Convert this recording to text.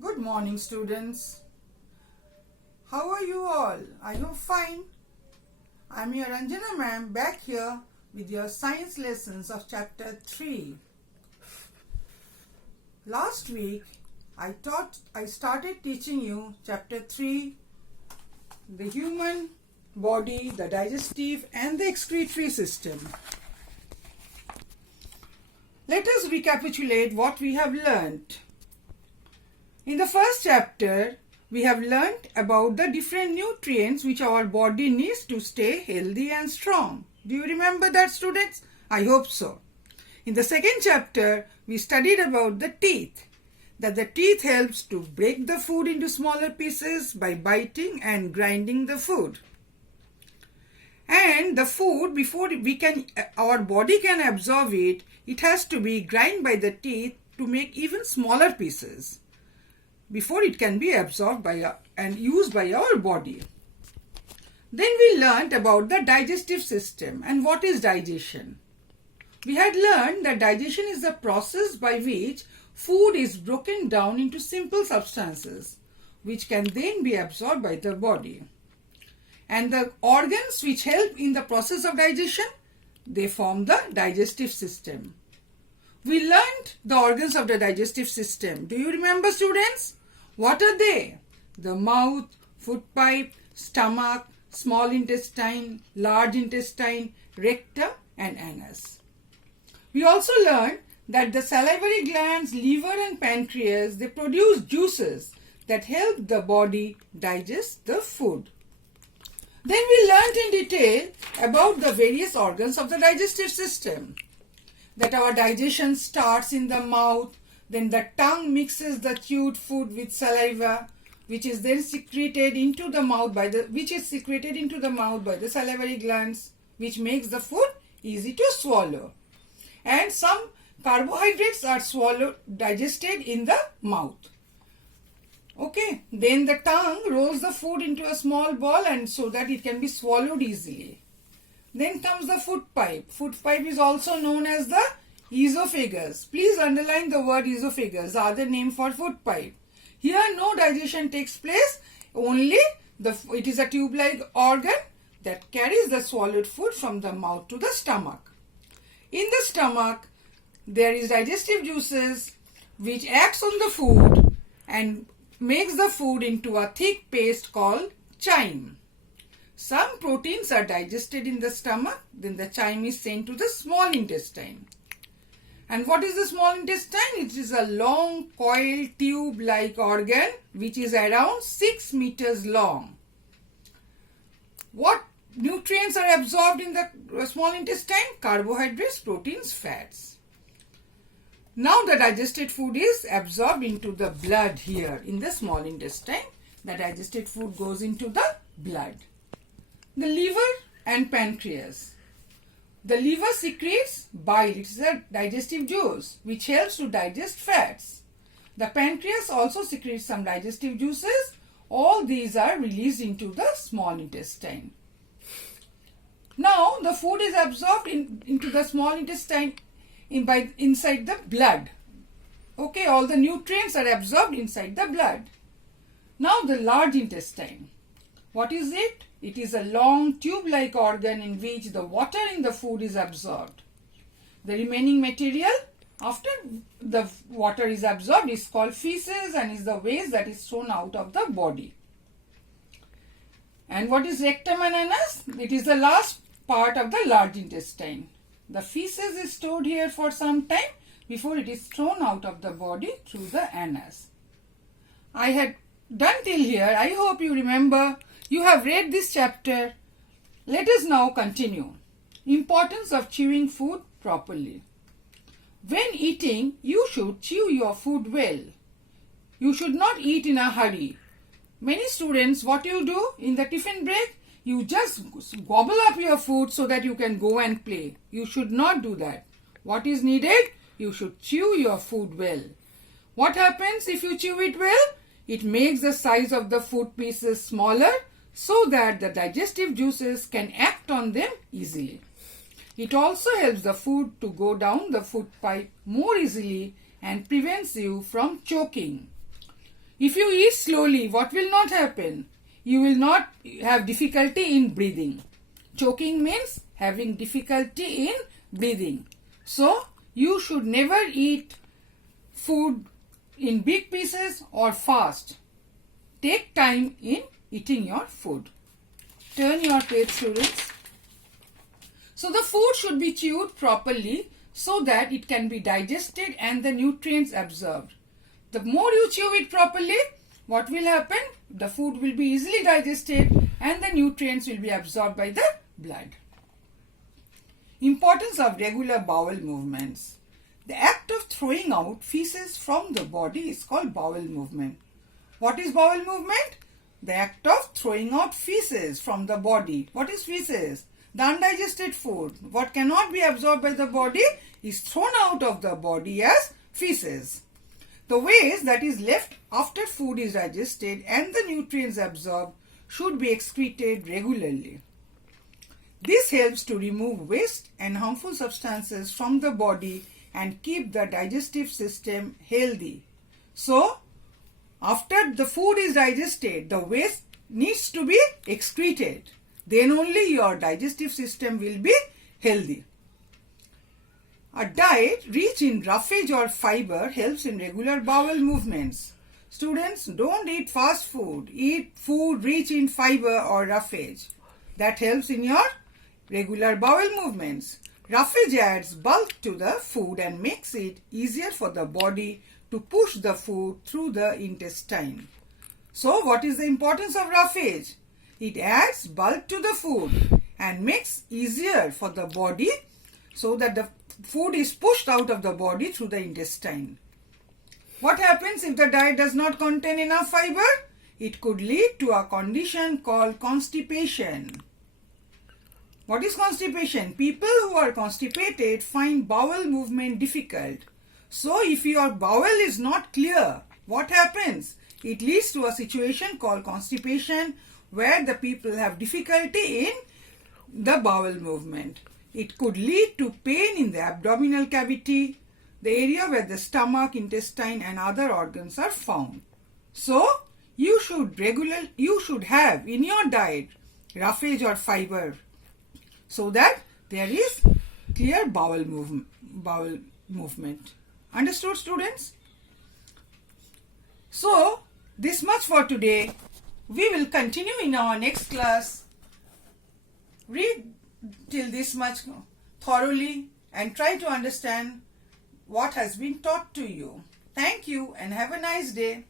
Good morning, students. How are you all? I hope fine. I'm your Ranjana ma'am back here with your science lessons of chapter 3. Last week, I started teaching you chapter 3, the human body, the digestive and the excretory system. Let us recapitulate what we have learnt. In the first chapter, we have learnt about the different nutrients which our body needs to stay healthy and strong. Do you remember that, students? I hope so. In the second chapter, we studied about the teeth. That the teeth helps to break the food into smaller pieces by biting and grinding the food. And the food, before our body can absorb it, it has to be grind by the teeth to make even smaller pieces before it can be absorbed and used by our body. Then we learnt about the digestive system and what is digestion. We had learned that digestion is the process by which food is broken down into simple substances which can then be absorbed by the body. And the organs which help in the process of digestion, they form the digestive system. We learnt the organs of the digestive system. Do you remember, students? What are they? The mouth, food pipe, stomach, small intestine, large intestine, rectum and anus. We also learned that the salivary glands, liver and pancreas, they produce juices that help the body digest the food. Then we learnt in detail about the various organs of the digestive system. That our digestion starts in the mouth, then the tongue mixes the chewed food with saliva, which is then secreted into the mouth by the salivary glands, which makes the food easy to swallow. And some carbohydrates are digested in the mouth. Okay, then the tongue rolls the food into a small ball and so that it can be swallowed easily. Then comes the food pipe. Food pipe is also known as the esophagus. Please underline the word esophagus, the other name for food pipe. Here no digestion takes place, only it is a tube-like organ that carries the swallowed food from the mouth to the stomach. In the stomach, there is digestive juices which acts on the food and makes the food into a thick paste called chyme. Some proteins are digested in the stomach, then the chyme is sent to the small intestine. And what is the small intestine? It is a long coiled tube-like organ which is around 6 meters long. What nutrients are absorbed in the small intestine? Carbohydrates, proteins, fats. Now the digested food is absorbed into the blood here in the small intestine. The digested food goes into the blood. The liver and pancreas. The liver secretes bile, it is a digestive juice which helps to digest fats. The pancreas also secretes some digestive juices. All these are released into the small intestine. Now the food is absorbed into the small intestine inside the blood. Okay, all the nutrients are absorbed inside the blood. Now the large intestine. What is it? It is a long tube-like organ in which the water in the food is absorbed. The remaining material after the water is absorbed is called feces and is the waste that is thrown out of the body. And what is rectum and anus? It is the last part of the large intestine. The feces is stored here for some time before it is thrown out of the body through the anus. I had done till here. I hope you remember. You have read this chapter. Let us now continue. Importance of chewing food properly. When eating, you should chew your food well. You should not eat in a hurry. Many students, what you do in the tiffin break, you just gobble up your food so that you can go and play. You should not do that. What is needed? You should chew your food well. What happens if you chew it well? It makes the size of the food pieces smaller so that the digestive juices can act on them easily. It also helps the food to go down the food pipe more easily and prevents you from choking. If you eat slowly, what will not happen? You will not have difficulty in breathing. Choking means having difficulty in breathing. So, you should never eat food in big pieces or fast. Take time in eating your food. Turn your page, students. So, the food should be chewed properly so that it can be digested and the nutrients absorbed. The more you chew it properly, what will happen? The food will be easily digested and the nutrients will be absorbed by the blood. Importance of regular bowel movements. The act of throwing out feces from the body is called bowel movement. What is bowel movement? The act of throwing out feces from the body. What is feces? The undigested food. What cannot be absorbed by the body is thrown out of the body as feces. The waste that is left after food is digested and the nutrients absorbed should be excreted regularly. This helps to remove waste and harmful substances from the body and keep the digestive system healthy. So, after the food is digested, the waste needs to be excreted. Then only your digestive system will be healthy. A diet rich in roughage or fiber helps in regular bowel movements. Students, don't eat fast food. Eat food rich in fiber or roughage. That helps in your regular bowel movements. Roughage adds bulk to the food and makes it easier for the body to push the food through the intestine. So, what is the importance of roughage? It adds bulk to the food and makes easier for the body so that the food is pushed out of the body through the intestine. What happens if the diet does not contain enough fiber? It could lead to a condition called constipation. What is constipation? People who are constipated find bowel movement difficult. So if your bowel is not clear, what happens? It leads to a situation called constipation where the people have difficulty in the bowel movement. It could lead to pain in the abdominal cavity, the area where the stomach, intestine and other organs are found. So, you should have in your diet roughage or fiber so that there is clear bowel movement. Understood, students? So, this much for today. We will continue in our next class. Read till this much thoroughly and try to understand what has been taught to you. Thank you and have a nice day.